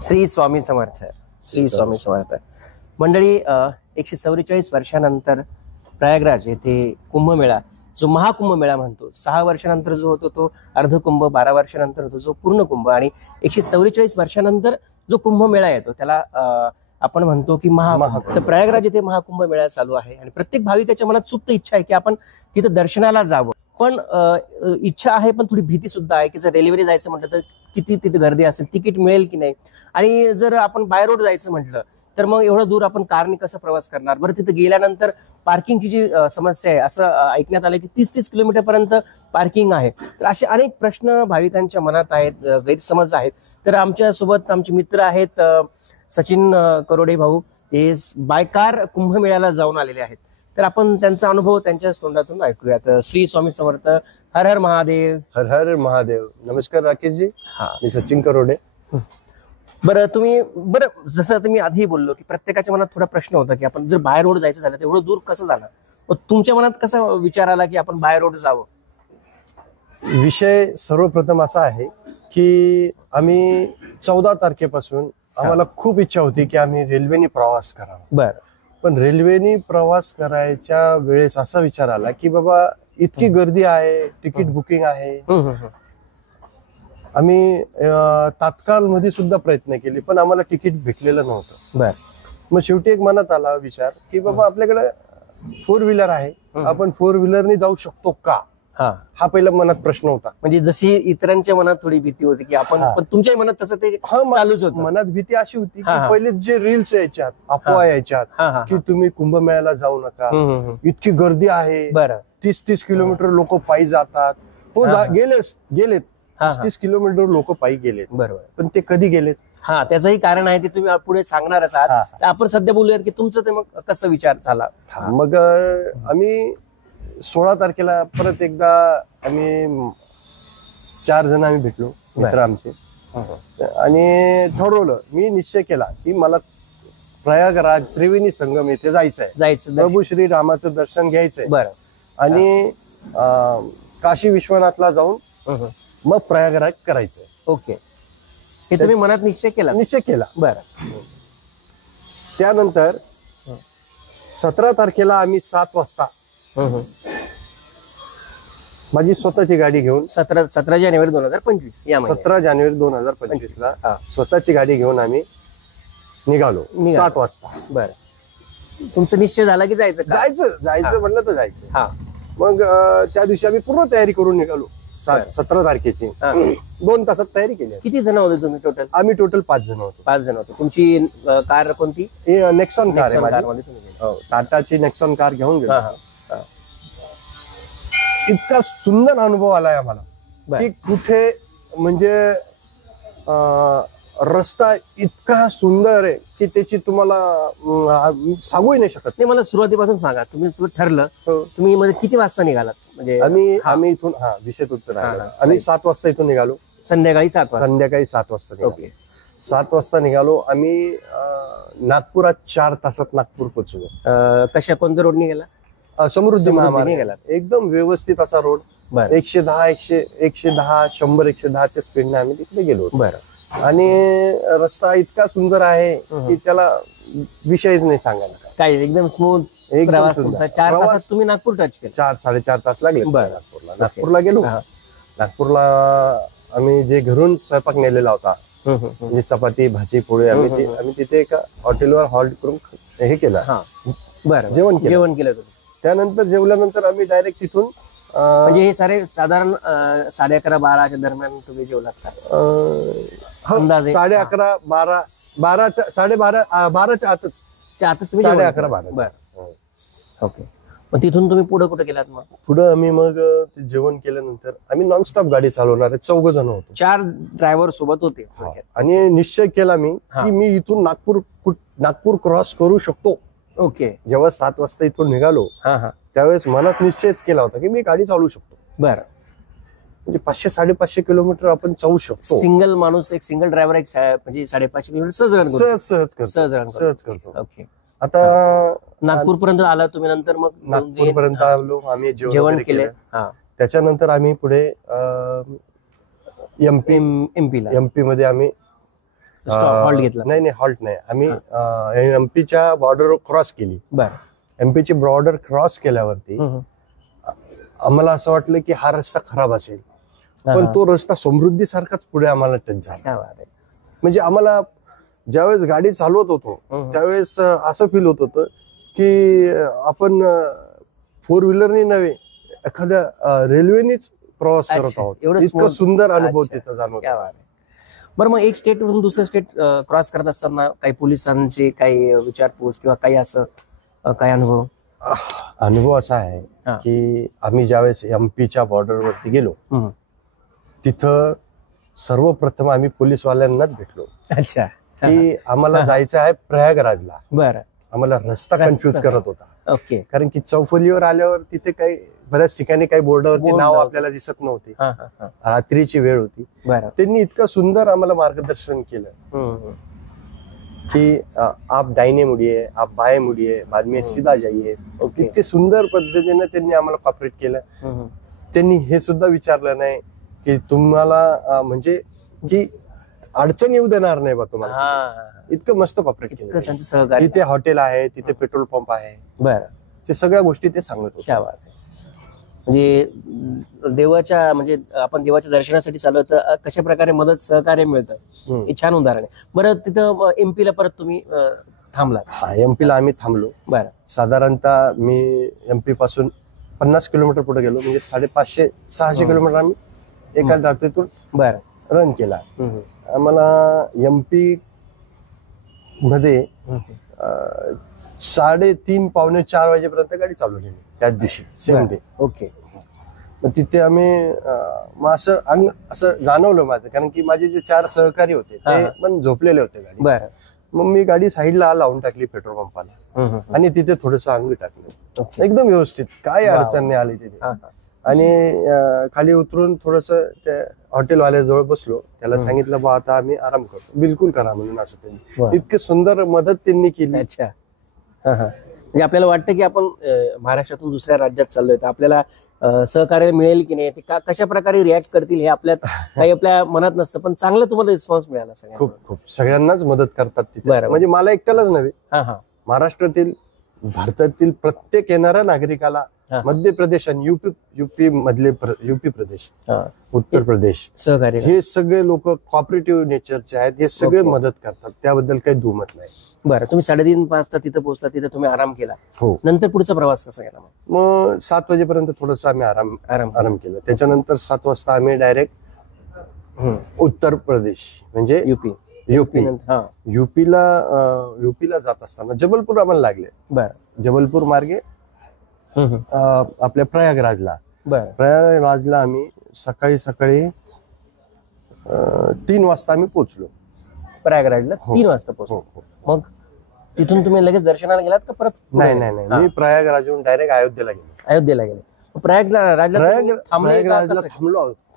श्री स्वामी समर्थ. श्री स्वामी समर्थ. मंडळी, 144 वर्षानंतर प्रयागराज येथे कुंभमेळा, जो महाकुंभमेळा म्हणतो, 6 वर्षानंतर जो होतो तो अर्धकुंभ, 12 वर्षानंतर होतो जो पूर्ण कुंभ, आणि 144 वर्षानंतर जो कुंभमेळा येतो त्याला आपण म्हणतो की महाकुंभ. तर प्रयागराज येथे महाकुंभ मेळा चालू आहे आणि प्रत्येक भाविकाच्या मनात सुप्त इच्छा आहे की आपण तिथे दर्शनाला जावं. पण इच्छा आहे, पण थोडी भीती सुद्धा आहे की जर रेल्वेने जायचं म्हटलं तर किती तिथे गर्दी असेल, तिकीट मिळेल की नाही, आणि जर आपण बाय रोड जायचं म्हटलं तर मग एवढं दूर आपण कारने कसा प्रवास करणार. बरं, तिथे गेल्यानंतर पार्किंगची जी समस्या आहे, असं ऐकण्यात आलं की 30-30 किलोमीटर पर्यंत पार्किंग आहे. तर असे अनेक प्रश्न भाविकांच्या मनात आहेत, गैरसमज आहेत. तर आमच्या सोबत आमचे मित्र आहेत सचिन करोडे भाऊ, ते बाय कार कुंभमेळ्याला जाऊन आलेले आहेत. तर आपण त्यांचा अनुभव त्यांच्याच तोंडातून ऐकूयात. श्री स्वामी समर्थ. हर हर महादेव. हर हर महादेव. नमस्कार राकेश जी. मी सचिन करोडे. बरं, जसं तुम्ही आधी बोललो की प्रत्येकाच्या मनात थोडा प्रश्न होता की आपण जर बाय रोड जायचं झालं तर एवढं दूर कसं जाणार. मग तुमच्या मनात कसा विचार आला की आपण बाय रोड जावं? विषय सर्वप्रथम असा आहे की आम्ही 14 तारखेपासून आम्हाला खूप इच्छा होती की आम्ही रेल्वेने प्रवास करावा. बरं. पण रेल्वेने प्रवास करायच्या वेळेस असा विचार आला की बाबा इतकी गर्दी आहे, तिकीट बुकिंग आहे. आम्ही तात्काळ मध्ये सुद्धा प्रयत्न केले पण आम्हाला तिकीट भेटलेलं नव्हतं. बरं. मग शेवटी एक मनात आला विचार की बाबा आपल्याकडे 4 व्हीलर आहे, आपण 4 व्हीलरने जाऊ शकतो का, हा पहिला मनात प्रश्न होता. म्हणजे जशी इतरांच्या मनात थोडी भीती होती की आपण, पण तुमच्याही मनात तसं ते चालूच होतं. मनात भीती अशी होती की पहिले जे रील्स यायच्यात, अफवा यायच्यात की तुम्ही कुंभमेळ्याला जाऊ नका, इतकी गर्दी आहे, 30-30 किलोमीटर लोक पायी जातात. हो, गेलेत 30 किलोमीटर लोक पायी गेलेत. बरोबर. पण ते कधी गेलेत? त्याचंही कारण आहे, ते तुम्ही पुढे सांगणारच आहात. आपण सध्या बोलूयात की तुमचं ते मग कसं विचार झाला. मग आम्ही 16 तारखेला परत एकदा आम्ही 4 जण आम्ही भेटलो, मित्र आमचे, आणि ठरवलं, मी निश्चय केला की मला प्रयागराज त्रिवेणी संगम येथे जायचं, प्रभू श्री रामाचं दर्शन घ्यायचंय. बरं. आणि काशी विश्वनाथला जाऊन मग प्रयागराज करायचंय. ओके. हे तुम्ही मनात निश्चय केला? बरं. त्यानंतर 17 तारखेला आम्ही 7 वाजता माझी स्वतःची गाडी घेऊन 17 जानेवारी 2025 17 जानेवारी 2025 ला स्वतःची गाडी घेऊन आम्ही निघालो 7 वाजता. बरं. तुमचं निश्चय झाला की जायचं म्हणलं तर जायचं. मग त्या दिवशी आम्ही पूर्ण तयारी करून निघालो. 17 तारखेची 2 तासात तयारी केली. किती जण होते तुम्ही टोटल? आम्ही टोटल 5 जण होतो. 5 जण होतो. तुमची कार कोणती? नेक्सॉन कार आहे. टाटाची नेक्सॉन कार घेऊन गेलो. इतका सुंदर अनुभव आलाय आम्हाला की कुठे, म्हणजे रस्ता इतका सुंदर आहे की त्याची तुम्हाला सांगूही नाही शकत. नाही, मला सुरुवातीपासून सांगा, तुम्ही ठरलं तुम्ही म्हणजे किती वाजता निघालात? म्हणजे आम्ही इथून विषय उत्तर आम्ही 7 वाजता इथून निघालो. संध्याकाळी 7 वाजता. ओके. 7 वाजता निघालो आम्ही. नागपुरात 4 तासात नागपूर पोहोचलो. कशा, कोणत्या रोडने गेला? समृद्धी महामार्ग. एकदम व्यवस्थित असा रोड. 110, 100-110च्या स्पीडने आम्ही तिकडे गेलो. बरं. आणि रस्ता इतका सुंदर आहे की त्याला विषयच नाही सांगायला. काय एकदम स्मूथ प्रवास. 4 तासात तुम्ही नागपूर टच केलं? 4-4.5 तास लागले नागपूरला गेलो. नागपूरला आम्ही जे घरून स्वयंपाक नेलेला होता, म्हणजे चपाती, भाजी, पोळी, आम्ही तिथे एका हॉटेलवर हॉल्ट करून हे केलं. बरं. जेवण केलं. त्यानंतर जेवल्यानंतर आम्ही डायरेक्ट तिथून, म्हणजे हे सारे साधारण 11:30-12च्या दरम्यान तुम्ही जेवलात का? 11:30, 12, 12:30च्या आतच. 11:30-12. ओके. मग तिथून तुम्ही पुढे कुठे गेलात? मग पुढे आम्ही मग जेवण केल्यानंतर आम्ही नॉनस्टॉप गाडी चालवणार आहे. 4 जण होतो. 4 ड्रायव्हर सोबत होते. आणि निश्चय केला मी की मी इथून नागपूर क्रॉस करू शकतो. ओके. जेव्हा 7 वाजता इथून निघालो त्यावेळेस मनात निश्चयच केला होता की मी गाडी चालवू शकतो. बरं. म्हणजे 500-550 किलोमीटर आपण चालू शकतो. सिंगल माणूस, एक सिंगल ड्रायव्हर, एक म्हणजे 550 किलोमीटर सहज करतो. ओके. आता नागपूर पर्यंत आला तुम्ही. नंतर मग नागपूर पर्यंत आलो आम्ही, जेवण केले. त्याच्यानंतर आम्ही पुढे एमपी मध्ये आम्ही हॉल्ट घेतला? नाही हॉल्ट नाही, आम्ही एमपीच्या बॉर्डर क्रॉस केली. बरं. एमपीची बॉर्डर क्रॉस केल्यावरती आम्हाला असं वाटलं की हा रस्ता खराब असेल, पण तो रस्ता समृद्धी सारखाच पुढे आम्हाला टच झाला. म्हणजे आम्हाला ज्यावेळेस गाडी चालवत होतो त्यावेळेस असं फील होत होतं की आपण 4 व्हीलरनी नव्हे, एखाद्या रेल्वेनीच प्रवास करत आहोत. इतकं सुंदर अनुभव तिथं जाणवतो. बरं, मग एक स्टेटवरून दुसरं स्टेट क्रॉस करत असताना काही पोलिसांची काही विचारपूस किंवा काही असं काय अनुभव असा आहे की आम्ही ज्यावेळेस एमपीच्या बॉर्डरवरती गेलो तिथं सर्वप्रथम आम्ही पोलीसवाल्यांनाच भेटलो. अच्छा. की आम्हाला जायचं आहे प्रयागराजला. बरं. आम्हाला रस्ता कन्फ्युज करत होता. ओके. कारण की चौफुलीवर आल्यावर तिथे काही बऱ्याच ठिकाणी काही बोर्डावरती नाव आपल्याला दिसत नव्हते. रात्रीची वेळ होती. त्यांनी इतकं सुंदर आम्हाला मार्गदर्शन केलं की आप दाहिने मुड़िए, आप बाएं मुड़िए, बाद में सीधा जाइए. इतके सुंदर पद्धतीने त्यांनी आम्हाला कॉपरेट केलं. त्यांनी हे सुद्धा विचारलं नाही की तुम्हाला म्हणजे की अडचण येऊ देणार नाही बा तुम्हाला. इतकं मस्त कॉपरेट केलं त्यांचं सहकार्य. तिथे हॉटेल आहे, तिथे पेट्रोल पंप आहे. बरं. ते सगळ्या गोष्टी ते सांगत होते. म्हणजे देवाच्या म्हणजे आपण देवाच्या दर्शनासाठी चालू तर कशा प्रकारे मदत सहकार्य मिळतं हे छान उदाहरण आहे. बरं, तिथं एमपीला परत तुम्ही थांबला? हा, एमपीला आम्ही थांबलो. बरं. साधारणतः मी एमपी पासून 50 किलोमीटर पुढे गेलो. म्हणजे 550-600 किलोमीटर आम्ही एका रात्रीतून रन केला. आम्हाला एमपी मध्ये 3:30-4 वाजेपर्यंत गाडी चालवली त्याच दिवशी, सेम डे. ओके. मग तिथे आम्ही मग असं जाणवलं माझं, कारण की माझे जे 4 सहकारी होते ते पण झोपलेले होते गाडी. मग मी गाडी साईडला लावून टाकली पेट्रोल पंपाला आणि तिथे थोडंसं अंग टाकलं. एकदम व्यवस्थित, काय अडचण नाही आली तिथे. आणि खाली उतरून थोडस त्या हॉटेलवाल्याजवळ बसलो. त्याला सांगितलं बा आता आम्ही आराम करतो. बिलकुल करा म्हणून असं त्यांनी इतकी सुंदर मदत त्यांनी केली. अच्छा. म्हणजे आपल्याला वाटतं की आपण महाराष्ट्रातून दुसऱ्या राज्यात चाललोय तर आपल्याला सहकार्य मिळेल की नाही, ते कशा प्रकारे रिॲक्ट करतील हे आपल्यात काही आपल्या मनात नसतं, पण चांगलं तुम्हाला रिस्पॉन्स मिळाला. खूप सगळ्यांनाच मदत करतात तिथे. म्हणजे मला एकट्यालाच नव्हे, महाराष्ट्रातील भारतातील प्रत्येक येणाऱ्या नागरिकाला मध्य प्रदेश आणि युपी मधले युपी प्रदेश, उत्तर प्रदेश सहकार्य, हे सगळे लोक कॉपरेटिव्ह नेचरचे आहेत. हे सगळे मदत करतात, त्याबद्दल काही दुमत नाही. बरं, तुम्ही 3:30 वाजता तिथे पोहोचला, तिथे तुम्ही आराम केला. हो. नंतर पुढचा प्रवास कसा केला? मग 7 वाजेपर्यंत थोडस आम्ही आराम केला. त्याच्यानंतर 7 वाजता आम्ही डायरेक्ट उत्तर प्रदेश म्हणजे युपीला जात असताना जबलपूर आम्हाला लागले. बरं. जबलपूर मार्गे आपल्या प्रयागराजला. प्रयागराजला आम्ही सकाळी 3 वाजता आम्ही पोहोचलो. प्रयागराजला 3 वाजता पोहोचलो. मग तिथून तुम्ही लगेच दर्शनाला गेलात का परत? नाही, मी प्रयागराजहून डायरेक्ट अयोध्येला गेलो. प्रयागराजला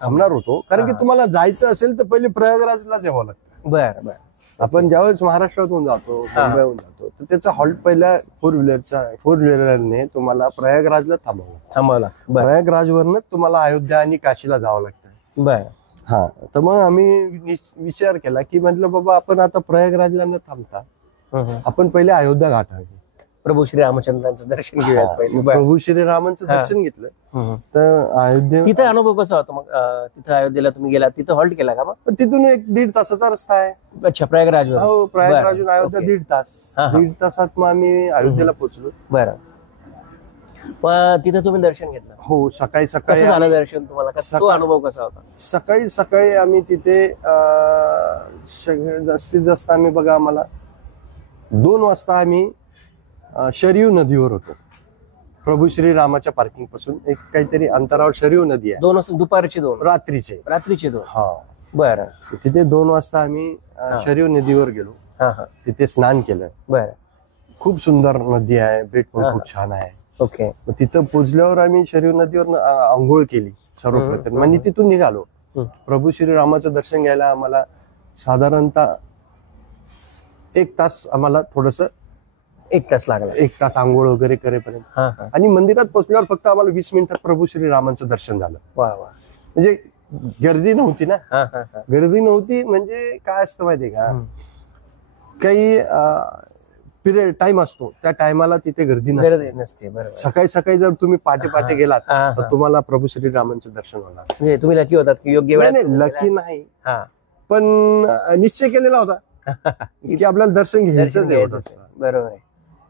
थांबणार होतो, कारण की तुम्हाला जायचं असेल तर पहिले प्रयागराजलाच यावं लागतं. बरं. आपण ज्यावेळेस महाराष्ट्रातून जातो, मुंबईहून जातो, तर त्याचा हॉल्ट पहिल्या 4 व्हीलरने तुम्हाला प्रयागराजला थांबवला. प्रयागराजवरनच तुम्हाला अयोध्या आणि काशीला जावं लागतं. बरं. हा, तर मग आम्ही विचार केला की म्हटलं बाबा आपण आता प्रयागराजला न थांबता आपण पहिले अयोध्या गाठावे, प्रभू श्री रामचंद्रांचं दर्शन घेऊयात. प्रभू श्री रामांचं दर्शन घेतलं. तर अयोध्या तिथे अनुभव कसा होता मग? तिथं अयोध्येला तुम्ही गेला, तिथं हॉल्ट केला का? मग तिथून 1-1.5 तासाचा रस्ता आहे. अच्छा. प्रयागराज. हो, प्रयागराजून अयोध्या 1.5 तास. 1.5 तासात मग आम्ही अयोध्येला पोहोचलो. बरं. मग तिथे तुम्ही दर्शन घेतलं? हो, सकाळी झालं दर्शन तुम्हाला? तो अनुभव कसा होता? सकाळी आम्ही तिथे जास्तीत जास्त आम्ही बघा आम्हाला 2 वाजता आम्ही शरयू नदीवर होतो. प्रभू श्री रामाच्या पार्किंग पासून एक काहीतरी अंतरावर शरयू नदी आहे. 2 वाजता? दुपारचे 2? रात्रीचे 2. हा. बरं. तिथे 2 वाजता आम्ही शरयू नदीवर गेलो. तिथे स्नान केलं. बरं. खूप सुंदर नदी आहे, बेट पण खूप छान आहे. ओके. तिथं पोचल्यावर आम्ही शरयू नदीवर आंघोळ केली सर्वप्रथम. म्हणजे तिथून निघालो. प्रभू श्री रामाचं दर्शन घ्यायला आम्हाला साधारणतः 1 तास आम्हाला थोडस 1 तास लागला. 1 तास आंघोळ वगैरे करेपर्यंत. आणि मंदिरात पोहोचल्यावर फक्त आम्हाला 20 मिनिटात प्रभू श्री रामांचं दर्शन झालं. वा. म्हणजे गर्दी नव्हती ना. हा हा हा. गर्दी नव्हती म्हणजे काय असतं माहितीये का, काही पिरियड टाइम असतो, त्या टायमाला तिथे गर्दी गर्दी नसते. नसते, बरोबर. सकाळी सकाळी जर तुम्ही पहाटे पहाटे गेलात हा, तर हा. तुम्हाला प्रभू श्रीरामांचं दर्शन होणार. म्हणजे तुम्ही लकी होतात की योग्य नाही वेळात नाही, लकी नाही, हा. पण निश्चय केलेला होता की आपल्याला दर्शन दर्शन घ्यायचंच घ्यायचंच एवढंच. आहे. बरोबर आहे.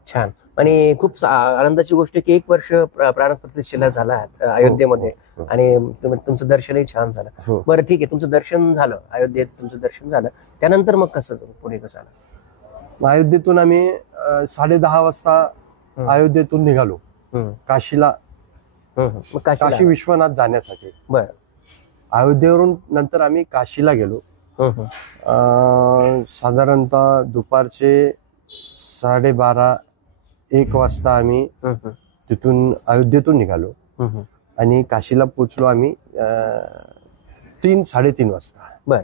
छान. आणि खूप आनंदाची गोष्ट की 1 वर्ष प्राण प्रतिष्ठेला झाला अयोध्येमध्ये, हो. आणि तुमचं दर्शनही छान झालं. हो. बरं ठीक आहे, तुमचं दर्शन झालं अयोध्येत, तुमचं दर्शन झालं, त्यानंतर मग कसं पुढे कसं आलं? अयोध्येतून आम्ही 10:30 वाजता अयोध्येतून निघालो काशीला, मग काशी विश्वनाथ जाण्यासाठी. बरं. अयोध्येवरून नंतर आम्ही काशीला गेलो. साधारणतः दुपारचे 12:30-1 वाजता आम्ही तिथून अयोध्येतून निघालो आणि काशीला पोचलो आम्ही 3-3:30 वाजता. बरं.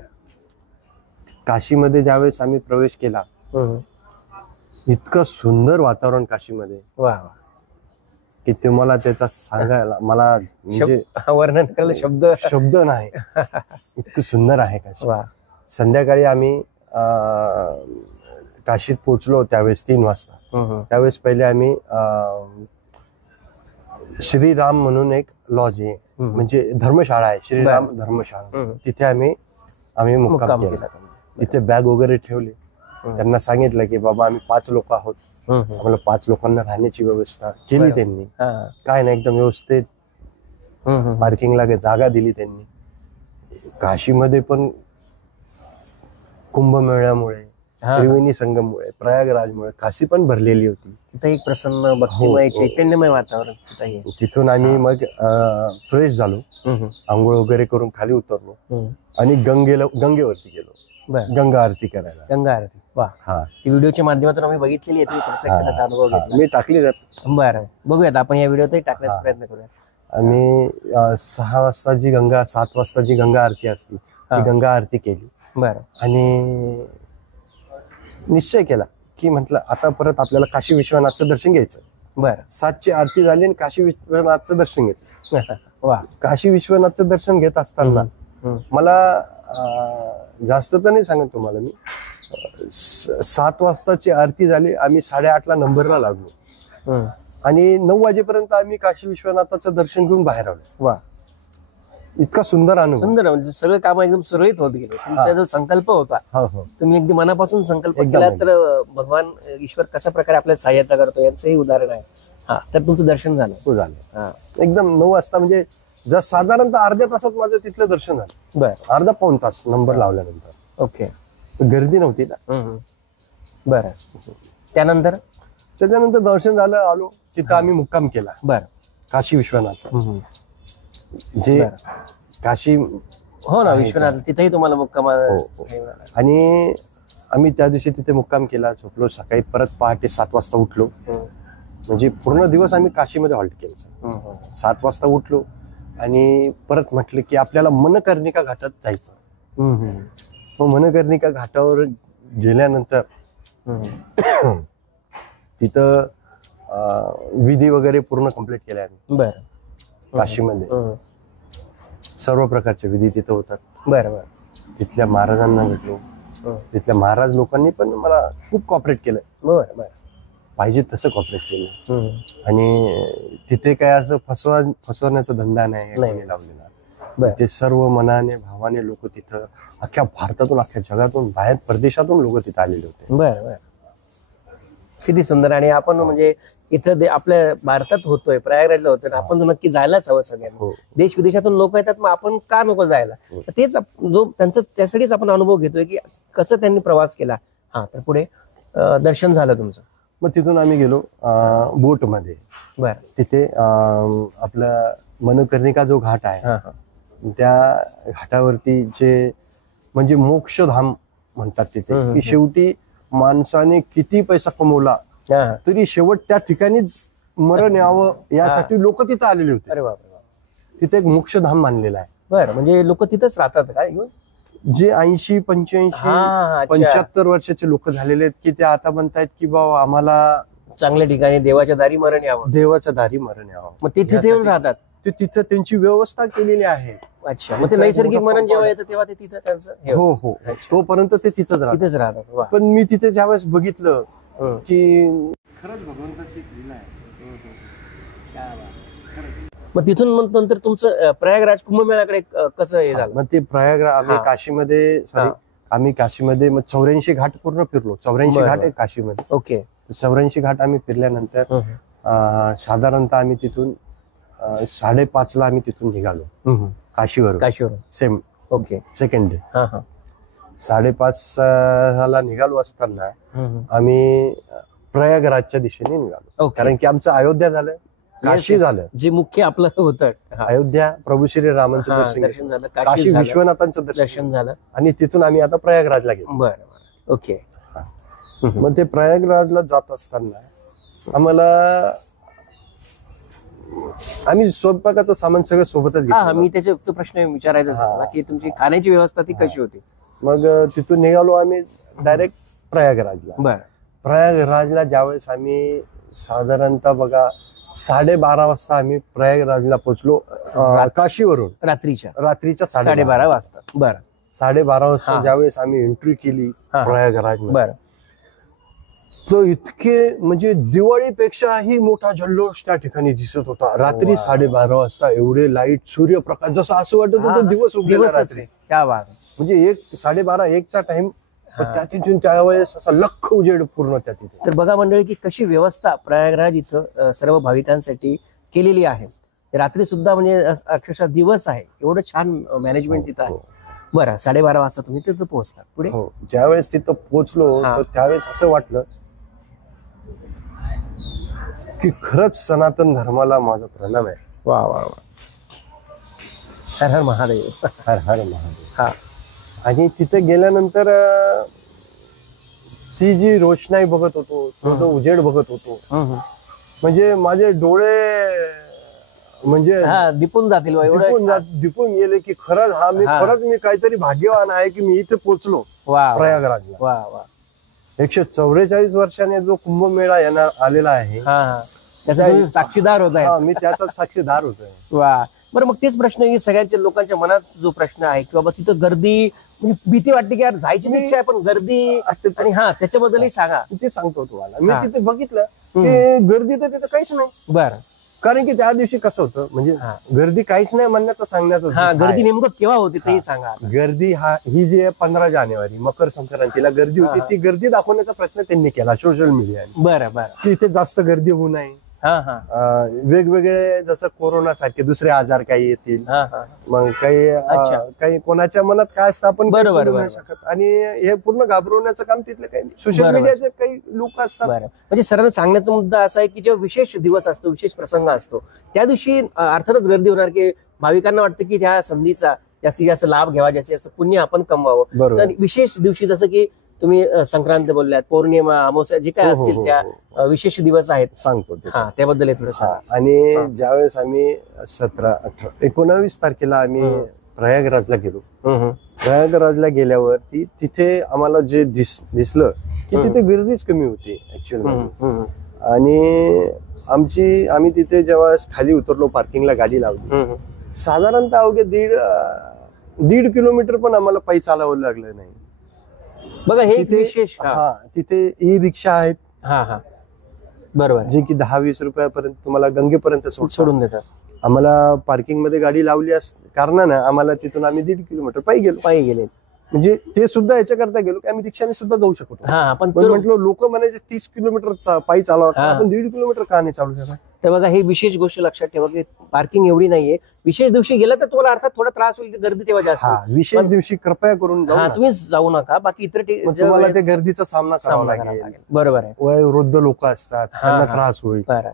काशीमध्ये ज्यावेळेस आम्ही प्रवेश केला, इतकं सुंदर वातावरण काशीमध्ये वा वा. की तुम्हाला त्याचा सांगायला मला म्हणजे वर्णन करायला शब्द नाही, इतकं सुंदर आहे काशी. वा. संध्याकाळी आम्ही काशीत पोहोचलो त्यावेळेस 3 वाजता. त्यावेळेस पहिले आम्ही श्रीराम म्हणून एक लॉज आहे, म्हणजे धर्मशाळा आहे, श्रीराम धर्मशाळा. तिथे आम्ही मुक्काम केला. तिथे बॅग वगैरे ठेवले. त्यांना सांगितलं की बाबा आम्ही 5 लोक आहोत, आम्हाला 5 लोकांना राहण्याची व्यवस्था केली त्यांनी. काय नाही, एकदम व्यवस्थित पार्किंगला जागा दिली त्यांनी. काशीमध्ये पण कुंभमेळ्यामुळे, त्रिवेणी संगममुळे, प्रयागराजमुळे काशी पण भरलेली होती. तिथे एक प्रसन्न भक्तिमय चैतन्यमय वातावरण तिथे आहे. तिथून आम्ही मग फ्रेश झालो, आंघोळ वगैरे करून खाली उतरलो आणि गंगेवरती गेलो गंगा आरती करायला. गंगा आरती, वा. हा, ती व्हिडिओच्या माध्यमातून आम्ही बघितलेली आहे, प्रत्यक्षाचा अनुभव घेतला. मी टाकली जात. बरं, बघूयात आपण या व्हिडिओतही टाकण्याचा प्रयत्न करूया. आम्ही 6 वाजता जी 7 वाजता जी गंगा आरती असते ती गंगा आरती केली. बरं. आणि निश्चय केला की म्हटलं आता परत आपल्याला काशी विश्वनाथचं दर्शन घ्यायचं. बरं. 7ची आरती झाली आणि काशी विश्वनाथचं दर्शन घेतलं. वा. काशी विश्वनाथचं दर्शन घेत असताना मला जास्त तर नाही सांगत तुम्हाला मी, 7 वाजताची आरती झाली, आम्ही 8:30ला नंबरला लागलो आणि 9 वाजेपर्यंत आम्ही काशी विश्वनाथाचं दर्शन घेऊन बाहेर आलो. वा. इतका सुंदर अनुभव. सुंदर, म्हणजे सगळे काम एकदम सुरळीत होत गेले. तुमचा जो संकल्प होता, तुम्ही अगदी मनापासून संकल्प केला, तर भगवान ईश्वर कशा प्रकारे आपल्याला सहाय्यता करतो याचंही उदाहरण आहे. हा, तर तुमचं दर्शन झालं. एकदम 9 वाजता, म्हणजे जर साधारणतः अर्ध्या तासात माझं तिथलं दर्शन झालं. बरं. अर्धा पाऊण तास नंबर लावल्यानंतर. ओके. गर्दी नव्हती ना. बरं. त्याच्यानंतर दर्शन झालं, आलो. तिथं आम्ही मुक्काम केला. बरं. काशी विश्वनाथ जे काशी, हो ना, विश्वनाथ, तिथेही तुम्हाला मुक्काम. आणि आम्ही त्या दिवशी तिथे मुक्काम केला, झोपलो. सकाळी परत पहाटे 7 वाजता उठलो. म्हणजे पूर्ण दिवस आम्ही काशीमध्ये हॉल्ट केलं. 7 वाजता उठलो आणि परत म्हटलं की आपल्याला मनकर्णिका घाटात जायचं. मग मनकर्णिका घाटावर गेल्यानंतर तिथं विधी वगैरे पूर्ण कम्प्लीट केल्या आम्ही. बरं. काशीमध्ये सर्व प्रकारचे विधी तिथं होतात. बरं बरं. तिथल्या महाराजांना भेटलो. तिथल्या महाराज लोकांनी पण मला खूप कॉपरेट केलं. बरं बरं. पाहिजे तसं कॉपरेट केलं. आणि तिथे काय असं फसवण्याचा धंदा नाही लावलेला. ते सर्व मनाने भावाने लोक तिथं अख्ख्या भारतातून, अख्ख्या जगातून, बाहेर परदेशातून लोक तिथे आलेले होते. बरं बरं. किती सुंदर. आणि आपण म्हणजे इथं आपल्या भारतात होतोय, प्रयागराजला होतोय, आपण नक्की जायलाच हवं सगळ्यांना. देश विदेशातून लोक येतात, मग आपण का नको जायला? तेच जो त्यांचा, त्यासाठीच आपण अनुभव घेतोय की कसं त्यांनी प्रवास केला. हा, तर पुढे दर्शन झालं तुमचं. मग तिथून आम्ही गेलो बोटमध्ये. बरं. तिथे आपला मनकर्णिका जो घाट आहे, त्या घाटावरती जे म्हणजे मोक्षधाम म्हणतात तिथे, की शेवटी माणसाने किती पैसा कमवला तरी शेवट त्या ठिकाणीच मरण यावं यासाठी लोक तिथे आलेले होते. अरे बापरे. तिथे एक मोक्षधाम मानलेलं आहे. बरं, म्हणजे लोक तिथंच राहतात का येऊन? जे 80, 85, 75 वर्षाचे लोक झालेले आहेत की ते आता म्हणतायत की बाबा आम्हाला चांगल्या ठिकाणी देवाच्या दारी मरण यावं. देवाच्या दारी मरण यावं. मग ते तिथे येऊन राहतात. ते तिथं त्यांची व्यवस्था केलेली आहे. अच्छा, मग ते नैसर्गिक मरण जेव्हा येतं तेव्हा ते तिथं त्यांचं हे हो हो तोपर्यंत ते तिथंच राहतात. तिथेच राहतात. वा. पण मी तिथे ज्यावेळेस बघितलं हं. की खरंच भगवंताची लीला आहे. मग तिथून मग नंतर तुमचं प्रयागराज कुंभमेळ्याकडे कसं हे झालं? मग ते प्रयागराज आम्ही हा. काशीमध्ये सॉरी हा. आम्ही काशीमध्ये मग 84 घाट पूर्ण फिरलो. 84 बरं, घाट बरं. आहे काशीमध्ये. ओके. 84 घाट आम्ही फिरल्यानंतर हं, साधारणतः आम्ही तिथून 5:30 आम्ही तिथून निघालो हं. काशीवरून. काशीवरून. Same okay. सेकंड डे हा हा. 5:30 निघालो असताना हं. आम्ही प्रयागराजच्या दिशेने निघालो. ओके. कारण की आमचं अयोध्या झालं, काशी Yes, yes. झालं. जे मुख्य आपलं होतं. हा. अयोध्या प्रभू श्री रामांचं हा, दर्शन दर्शन घेतलं. झालं, काशी काशी झालं, विश्वनाथांचं दर्शन दर्शन झालं. आणि तिथून आम्ही आता प्रयागराजला गेलो. बरं बरं. ओके. हं. मग ते प्रयागराजला जात असताना आम्हाला आम्ही स्वयंपाकाचं सामान सगळं सोबतच हा हा, घेतलं. मी त्याचे तो प्रश्न विचारायचा हा. मला की तुमची खाण्याची व्यवस्था ती कशी होती? मग तिथून निघालो आम्ही डायरेक्ट प्रयागराजला. बरं. प्रयागराजला ज्यावेळेस आम्ही साधारणतः बघा 12:30 वाजता आम्ही प्रयागराजला पोहोचलो काशीवरून रात्रीच्या रात्रीच्या 12:30 वाजता. बरं 12:30 वाजता हा. ज्यावेळेस आम्ही एंट्री केली हा. प्रयागराज बरं. तो इतके म्हणजे दिवाळीपेक्षाही मोठा जल्लोष त्या ठिकाणी दिसत होता. रात्री वा. 12:30 वाजता एवढे लाईट सूर्यप्रकाश जसं असं वाटत हा. होतं दिवस उगलेला दिवसच रात्री. आहे. क्या बात. म्हणजे 12:30-1चा टाइम हा. त्या तिथून त्यावेळेस असा लख उजेड पूर्ण त्या तिथे. तर बघा मंडळी की कशी व्यवस्था प्रयागराज इथं सर्व भाविकांसाठी केलेली आहे. रात्री सुद्धा म्हणजे अक्षरशः दिवस आहे, एवढं छान मॅनेजमेंट तिथं आहे. बरं 12:30 वाजता तुम्ही तिथं पोहोचला. पुढे हो ज्यावेळेस तिथं पोहोचलो हा. तर त्यावेळेस असं वाटलं की खरंच सनातन धर्माला माझा प्रणाम आहे. वा वा वा. हर हर महादेव. हर हर महादेव. हा. आणि तिथे गेल्यानंतर ती जी रोषणाई बघत होतो तो उजेड बघत होतो म्हणजे माझे डोळे म्हणजे हा दिपून जातील वा, एवढं छान. दिपून गेले की खरंच हा. खरंच मी काहीतरी भाग्यवान आहे की मी इथे पोहोचलो वा वा प्रयागराजला. वा वा. 144 वर्षाने जो कुंभमेळा येणार आलेला आहे हा हा, त्याचा तुम्ही साक्षीदार होत आहे. मी त्याचा साक्षीदार होतोय. वा. बरं मग तेच प्रश्न आहे की सगळ्यांच्या लोकांच्या मनात जो प्रश्न आहे की बाबा तिथं गर्दी म्हणजे भीती वाटते की यार जायची इच्छा आहे पण गर्दी आणि हा त्याच्याबद्दलही सांगा. ते सांगतो तुम्हाला. मी हा. तिथे बघितलं की गर्दी तर तिथे काहीच नाही. बरं. कारण की त्या दिवशी कसं होतं म्हणजे हा. गर्दी काहीच नाही म्हणण्याचं सांगण्याचं हा उद्देश गर्दी आहे. नेमकं केव्हा होती तेही हा. सांगा. गर्दी ही जी आहे 15 जानेवारी मकर संक्रांतीला गर्दी होती. हा. ती गर्दी दाखवण्याचा प्रयत्न त्यांनी केला सोशल मीडियाने बरं बरं. की इथे जास्त गर्दी होऊ नये. हा हा वेगवेगळे जसं कोरोना सारखे दुसरे आजार काही येतील हा हा. मग काही अच्छा. काही कोणाच्या मनात काय असतं आपण काही बरोबर, बोलू नाही बरोबर. शकत. आणि हे पूर्ण घाबरवण्याचं काम तिथले काही सोशल बरोबर. मीडियाचे काही लोक असतात. बरं म्हणजे सरांना सांगण्याचा मुद्दा असा आहे की जेव्हा विशेष दिवस असतो विशेष प्रसंग असतो त्या दिवशी अर्थातच गर्दी होणार की भाविकांना वाटतं की त्या संधीचा जास्तीत जास्त लाभ घ्यावा, जास्तीत जास्त पुण्य आपण कमवावं. बरोबर. तर विशेष दिवशी जसं की तुम्ही संक्रांत बोलल्यात, पौर्णिमा, अमावस्या जे काय हो, हो, असतील हो, त्या हो. विशेष दिवस आहेत सांगतो ते. हा त्याबद्दल थोडं हा. सांगा. आणि हा. ज्यावेळेस आम्ही 17, 18, 19 तारखेला आम्ही प्रयागराजला गेलो. प्रयागराजला गेल्यावर तिथे आम्हाला जे दिसलं की तिथे गर्दीच कमी होती ऍक्च्युअली. आणि आम्ही तिथे जेव्हा खाली उतरलो पार्किंगला गाडी लावली साधारणतः अवघे 1.5 किलोमीटर पण आम्हाला पायी चालावं लागलं नाही. बघा हे एक तिथे- विशेष हा तिथे ई रिक्षा आहेत हा हा बरोबर जे की 10-20 रुपयापर्यंत तुम्हाला गंगेपर्यंत सोडून देतात. आम्हाला पार्किंग मध्ये गाडी लावली कारणानं आम्हाला तिथून आम्ही 1.5 किलोमीटर पायी गेलो. पायी गेले. म्हणजे ते सुद्धा याच्याकरता गेलो की आम्ही रिक्षाने सुद्धा जाऊ शकतो. हा पण पण म्हटलं लोक म्हणायचे 30 किलोमीटर पायी चालवा हा. आपण 1.5 किलोमीटर का नाही चालू शकत. तर बघा ही विशेष गोष्ट लक्षात ठेवा की पार्किंग एवढी नाहीये. विशेष दिवशी गेला तर तुम्हाला अर्थात थोडा त्रास होईल, गर्दी तेव्हा जास्त हा होईल. विशेष पण- दिवशी कृपया करून जाऊ हा नका. तुम्ही जाऊ नका. बाकी इतर मग तुम्हाला ते गर्दीचा सामना करावा सामना करावा लागेल. लागेल. बरोबर आहे. वयोवृद्ध लोक असतात हा, त्यांना हा. त्रास होईल. बरं.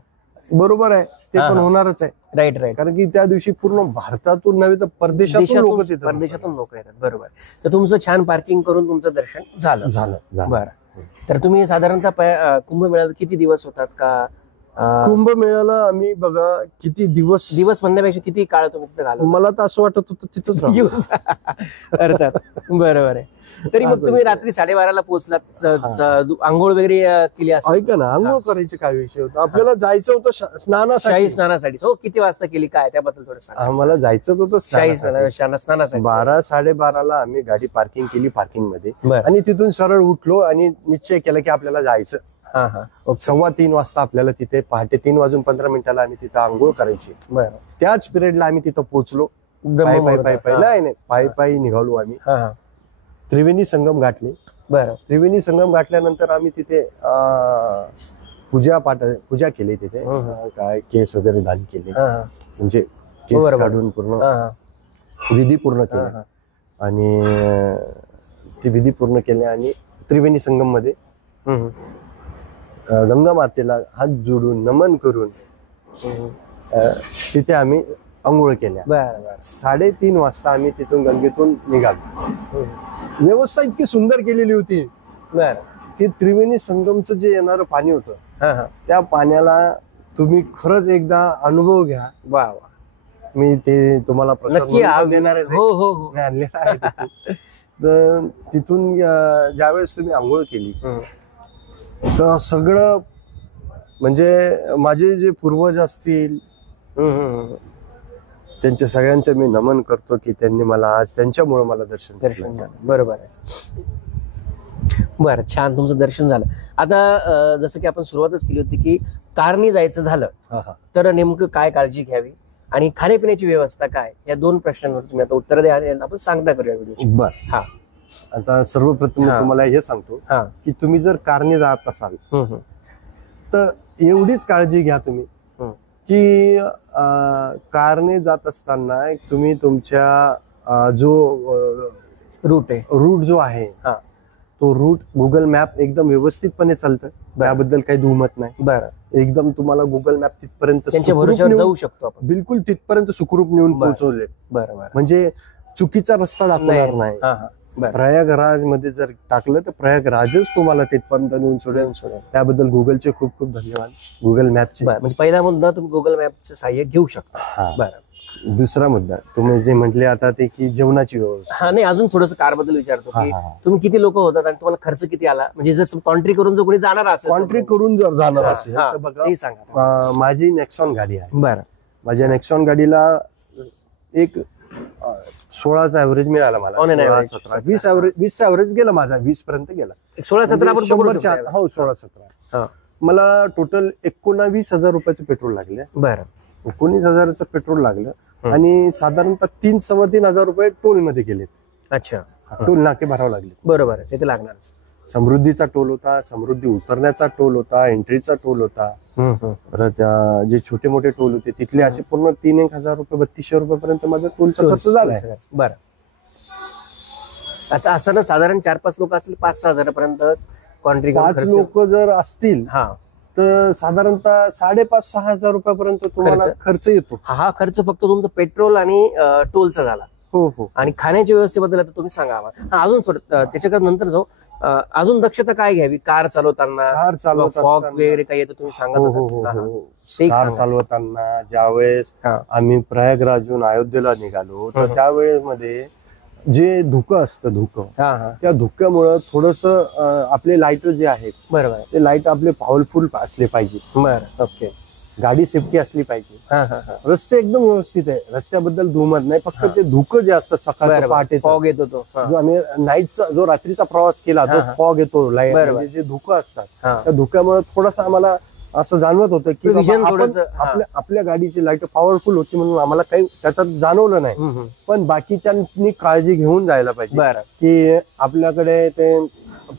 बरोबर आहे ते हा, पण हा. होणारच आहे. Right right. कारण की त्या दिवशी पूर्ण भारतातून नव्हे तर परदेशातून लोक तिथे परदेशातून लोक येतात. बरोबर. तर तुमचं छान पार्किंग करून तुमचं दर्शन झालं. झालं. बरं. तर तुम्ही साधारणतः कुंभमेळ्यात किती दिवस होतात का कुंभमेळ्याला आम्ही बघा किती दिवस दिवस म्हणण्यापेक्षा किती काळ तुम्ही तिथं घालवला? मला तर असं वाटत होतं तिथंच राहू. दिवस. अर्थात बरोबर आहे. तरी मग असं तुम्ही रात्री 12:30ला पोहोचलात, आंघोळ वगैरे केली असं? ऐका ना, आंघोळ करायचे काय विषय होता, आपल्याला जायचं होतं स्नानासाठी. शाही स्नानासाठी. हो, किती वाजता केली काय त्याबद्दल थोडं सांगा. आम्हाला जायचं होतं शाही स्नानासाठी. स्नानासाठी 12-12:30ला आम्ही गाडी पार्किंग केली पार्किंग मध्ये बरं. आणि तिथून सरळ उठलो आणि निश्चय केला की आपल्याला जायचं. हा हा. 3:15 वाजता आपल्याला तिथे, पहाटे 3:15 आम्ही तिथं आंघोळ करायची. बरं. त्याच पिरियडला आम्ही तिथं पोहोचलो. पायी निघालो आम्ही. हा हा. त्रिवेणी संगम गाठले. बरं. त्रिवेणी संगम गाठल्यानंतर आम्ही तिथे पूजा केली तिथे. काय केस वगैरे दान केले, हा हा. म्हणजे केस बरोबर. काढून पूर्ण हा हा. विधी पूर्ण केले. हा. आणि ती विधी पूर्ण केले आणि त्रिवेणी संगम मध्ये हम्म. गंगा मातेला हात जोडून नमन करून तिथे आम्ही आंघोळ केल्या. बरं बरं. 3:30 वाजता आम्ही तिथून गंगेतून निघालो. व्यवस्था इतकी सुंदर केलेली होती बरं. की त्रिवेणी संगमचं जे येणारं पाणी होतं, हा हा. त्या पाण्याला तुम्ही खरंच एकदा अनुभव घ्या. वा वा. मी ते तुम्हाला प्रसाद नक्की म्हणून देणार आहे. हो हो हो. मी आणलेला आहे तिथून. तर तिथून ज्यावेळेस तुम्ही आंघोळ केली तर सगळं म्हणजे माझे जे पूर्वज असतील त्यांच्या सगळ्यांचं मी नमन करतो की त्यांनी मला आज त्यांच्यामुळे मला दर्शन झालं. बरोबर आहे. बरं, छान, तुमचं दर्शन झालं. आता जसं की आपण सुरुवातच केली होती की कारने जायचं झालं तर नेमकं काय काळजी घ्यावी आणि खाण्यापिण्याची व्यवस्था काय, या 2 प्रश्नांवर तुम्ही आता उत्तर द्या आणि आपण सांगता करूया व्हिडिओ. बर. हा. आता सर्वप्रथम मी तुम्हाला हे सांगतो की तुम्ही जर कारने जात असाल तर एवढीच काळजी घ्या तुम्ही की कारने जात असताना तुम्ही तुमच्या जो रूट जो आहे तो रूट गुगल मॅप एकदम व्यवस्थितपणे चालतं, त्याबद्दल काही दुमत नाही. बरं. एकदम तुम्हाला गुगल मॅप तिथपर्यंत त्यांच्या भरोश्यावर जाऊ शकतो आपण. बिलकुल तिथपर्यंत सुखरूप नेऊन पोहोचवले. बरोबर. म्हणजे चुकीचा रस्ता दाखवणार नाही. प्रयागराज मध्ये जर टाकलं तर प्रयागराजच तुम्हाला तिथपर्यंत नेऊन सोडेल. त्याबद्दल गुगलचे खूप खूप धन्यवाद, गुगल मॅपचे. म्हणजे पहिला मुद्दा तुम्ही गुगल मॅपचं सहाय्य घेऊ शकता. बरं. दुसरा मुद्दा तुम्ही जे म्हटले आता ते की जेवणाची व्यवस्था. हा, नाही, अजून थोडंसं कार बद्दल विचारतो की तुम्ही किती लोक होतात आणि तुम्हाला खर्च किती आला, म्हणजे जर कॉन्ट्री करून जर कोणी जाणार असेल, कॉन्ट्री करून जर जाणार असेल तर बघा, ते सांगा. माझी नेक्सॉन गाडी आहे. बरं. माझ्या नेक्सॉन गाडीला एक 16चा ऍव्हरेज मिळाला मला. 20चा ऍव्हरेज गेला माझा, 20 पर्यंत गेला. 16-17 हो, 16-17. मला टोटल 19,000 रुपयाचं पेट्रोल लागले. बरं. 19,000चं पेट्रोल लागलं आणि साधारणतः 3-3,500 रुपये टोल मध्ये गेलेत. अच्छा. टोल नाके भरावं लागले. बरोबर आहे, ते लागणार. समृद्धीचा टोल होता, समृद्धी उतरण्याचा टोल होता, एंट्रीचा टोल होता. परत जे छोटे मोठे टोल होते तिथले असे पूर्ण 3,000 रुपये 3,200 रुपयापर्यंत माझा टोलचा खर्च झालाय. बरं. असं ना, साधारण 4-5 लोक असतील 5-6 हजारापर्यंत कॉन्ट्री. 5 लोक जर असतील तर साधारणतः 5,500-6 हजार रुपयापर्यंत तुम्हाला खर्च येतो. हा खर्च फक्त तुमचं पेट्रोल आणि टोलचा झाला. हो हो. आणि खाण्याच्या व्यवस्थेबद्दल आता तुम्ही सांगा आम्हाला. अजून थोडं त्याच्याकडे नंतर जाऊ. अजून दक्षता काय घ्यावी कार चालवताना? फॉग वगैरे काही येतं तुम्ही सांगा. कार चालवताना ज्यावेळेस आम्ही प्रयागराजहून अयोध्येला निघालो तर त्यावेळेस मध्ये जे धुकं असतं, त्या धुक्यामुळं थोडस आपले लाईट जे आहेत, बरोबर, ते लाईट आपले पॉवरफुल असले पाहिजे. बरं. ओके. गाडी सेफ्टी असली पाहिजे. रस्ते एकदम व्यवस्थित आहे, रस्त्याबद्दल दुमत नाही. फक्त ते धुकं जे असतं सकाळचं पहाटे फॉग येतो, जो आम्ही नाईटचा जो रात्रीचा प्रवास केला तो फॉग येतो, लाईट जे धुकं असतात त्या धुक्यामुळे थोडंसं आम्हाला असं जाणवत होतं की आपल्या गाडीची लाईट पॉवरफुल होती म्हणून आम्हाला काही त्याच्यात जाणवलं नाही. पण बाकीच्यांनी काळजी घेऊन जायला पाहिजे की आपल्याकडे ते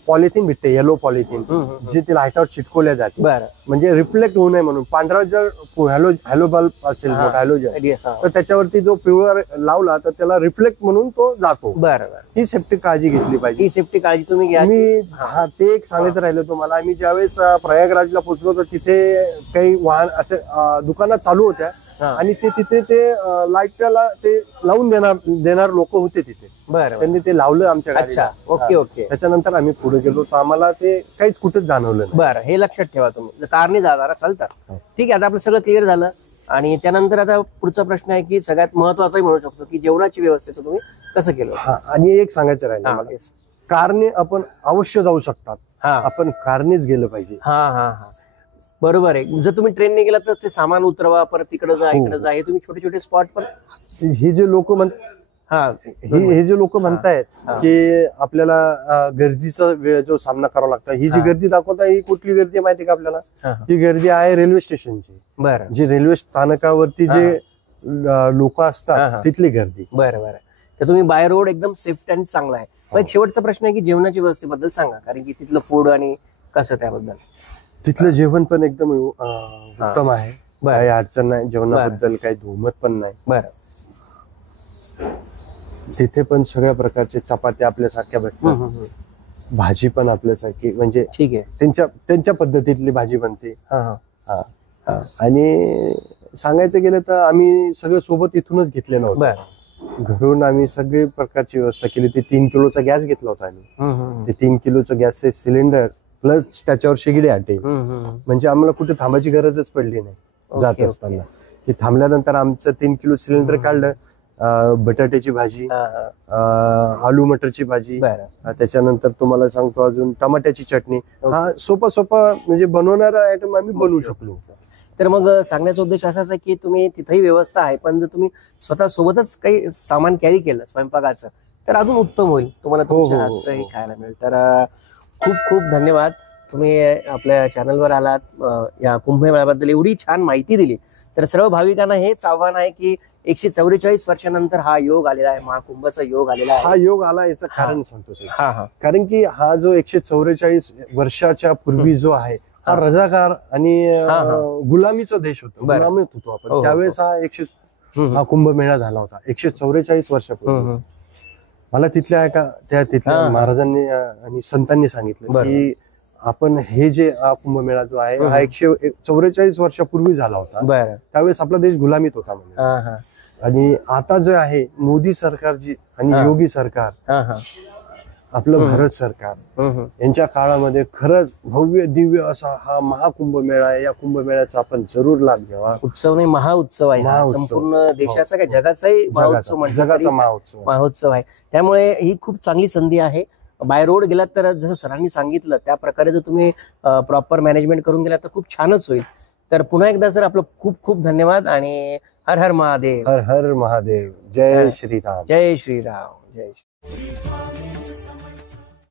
पॉलिथिन भेटते, येलो पॉलिथिन, जे ते लाईटवर चिटकवल्या जाते, म्हणजे रिफ्लेक्ट होऊ नये म्हणून. पांढरा जर हॅलो बल्ब असेल, हॅलोजन, तर त्याच्यावरती जो पिवळा लावला तर त्याला रिफ्लेक्ट म्हणून तो जातो. बरोबर. ही सेफ्टी काळजी घेतली पाहिजे. ही सेफ्टी काळजी तुम्ही घ्या. मी ते एक सांगत राहिलो तुम्हाला. आम्ही ज्यावेळेस प्रयागराजला पोहोचलो तर तिथे काही वाहन असे दुकानं चालू होत्या हा. आणि ते तिथे ते लाईटला ते लावून देणार लोक होते तिथे. बरं त्यांनी ते लावलं आमच्या गाडीला. अच्छा ओके ओके. त्याच्यानंतर आम्ही पुढे गेलो तर आम्हाला ते काहीच कुठेच जाणवलं नाही. बरं हे लक्षात ठेवा तुम्ही, जर कारने जाणार असाल तर. हो. ठीक आहे, आता आपलं सगळं क्लिअर झालं. आणि त्यानंतर आता पुढचा प्रश्न आहे की सगळ्यात महत्वाचाही म्हणू शकतो की जेवणाची व्यवस्थेचं तुम्ही कसं केलं. हा, आणि एक सांगायचं राहिलं हा, मला, yes. कारने आपण अवश्य जाऊ शकतात, हा आपण कारनेच गेलं पाहिजे. हा हा हा बरोबर आहे. जर तुम्ही ट्रेनने गेलात तर ते सामान उतरवा, परत तिकडे जा, हो. इकडे जा, हे तुम्ही छोटे छोटे स्पॉट पण. हे जे लोक हा हे जे लोक म्हणतायत हा. की आपल्याला गर्दीचा वेळ जो सामना करावा लागतो, ही जी हा. गर्दी दाखवता ही कुठली गर्दी आहे माहिती आहे का आपल्याला? हा, हा. ही गर्दी आहे रेल्वे स्टेशनची. बरं जे रेल्वे स्थानकावरती हा. जे लोक हा, हा. असतात तिथली गर्दी. बरं बरं. तर तुम्ही बाय रोड एकदम सेफ आणि चांगला आहे. पण एक शेवटचा प्रश्न आहे की जेवणाची व्यवस्थेबद्दल सांगा, कारण की तिथलं फूड आणि कसं त्याबद्दल. तिथलं जेवण पण एकदम उत्तम आहे, बरं. काही अडचण नाही जेवणाबद्दल, काही धुमत पण नाही. बरं तिथे पण सगळ्या प्रकारचे चपात्या आपल्यासारख्या भेटतात, भाजी पण आपल्यासारखी, म्हणजे ठीक आहे. त्यांच्या पद्धतीतली भाजी बनते. हा हा हा. हा. आणि सांगायचं गेलं तर आम्ही सगळं सोबत इथूनच घेतलेलं नव्हतं. बरं. घरून आम्ही सगळी प्रकारची व्यवस्था केली. ते 3 किलोचा गॅस घेतला होता आम्ही. ते 3 किलोचं गॅसचे सिलेंडर प्लस त्याच्यावर शेगडी आटे, म्हणजे आम्हाला कुठे थांबायची गरजच पडली नाही जात ओके, असताना. ते थांबल्यानंतर आमचं 3 किलो सिलेंडर काढलं. बटाट्याची भाजी, आलू मटरची भाजी, बरं. त्याच्यानंतर तुम्हाला सांगतो अजून टमाट्याची चटणी. हा सोपा म्हणजे बनवणारा आयटम आम्ही बनवू शकलो. तर मग सांगण्याचा उद्देश असाच आहे की तुम्ही तिथेही व्यवस्था आहे, पण जर तुम्ही स्वतः सोबतच काही सामान कॅरी केलं स्वयंपाकाचं तर अजून उत्तम होईल, तुम्हाला तुमच्या हातचंही खायला मिळेल. तर खूप खूप धन्यवाद. तुम्ही आपल्या चॅनलवर आलात, या कुंभमेळ्याबद्दल एवढी छान माहिती दिली. तर सर्व भाविकांना हेच आव्हान आहे की 144 वर्षानंतर हा योग आलेला आहे, महाकुंभचा योग आलेला आहे. हा योग आला याचं कारण सांगतो सर. हा हा कारण की हा जो 144 वर्षाच्या पूर्वी जो आहे हा रजाकार आणि गुलामीचा देश होता, बरं. गुलामीत होतो आपण. हो, हो, त्यावेळेस हा कुंभमेळा झाला होता 144 वर्षापूर्वी. मला तिथल्या हा. महाराजांनी आणि संतांनी सांगितलं बरं. की आपण हे जे हा कुंभमेळा जो आहे हा 144 वर्षापूर्वी झाला होता. बरं. त्यावेळेस आपला देश गुलामीत होता म्हणजे. हा हा आणि आता जे आहे मोदी सरकार जी आणि हा. योगी सरकार, हा हा आपलं भारत सरकार यांच्या काळामध्ये खरंच भव्य दिव्य असा हा महाकुंभमेळा आहे. या कुंभमेळ्याचा आपण जरूर लाभ घ्यावा. उत्सव नाही, महाउत्सव आहे हा. महाउत्सव. संपूर्ण देशाचा काय जगाचाही महाउत्सव म्हटलं जगाचा तरी महाउत्सव आहे. महोत्सव आहे. त्यामुळे ही खूप चांगली संधी आहे. बाय रोड गेलात तर जसं सरांनी सांगितलं त्या प्रकारे जर तुम्ही प्रॉपर मॅनेजमेंट करून गेलात तर खूप छानच होईल. तर पुन्हा एकदा सर आपलं खूप खूप धन्यवाद आणि हर हर महादेव. हर हर महादेव. जय श्रीराम. जय श्रीराम. जय श्री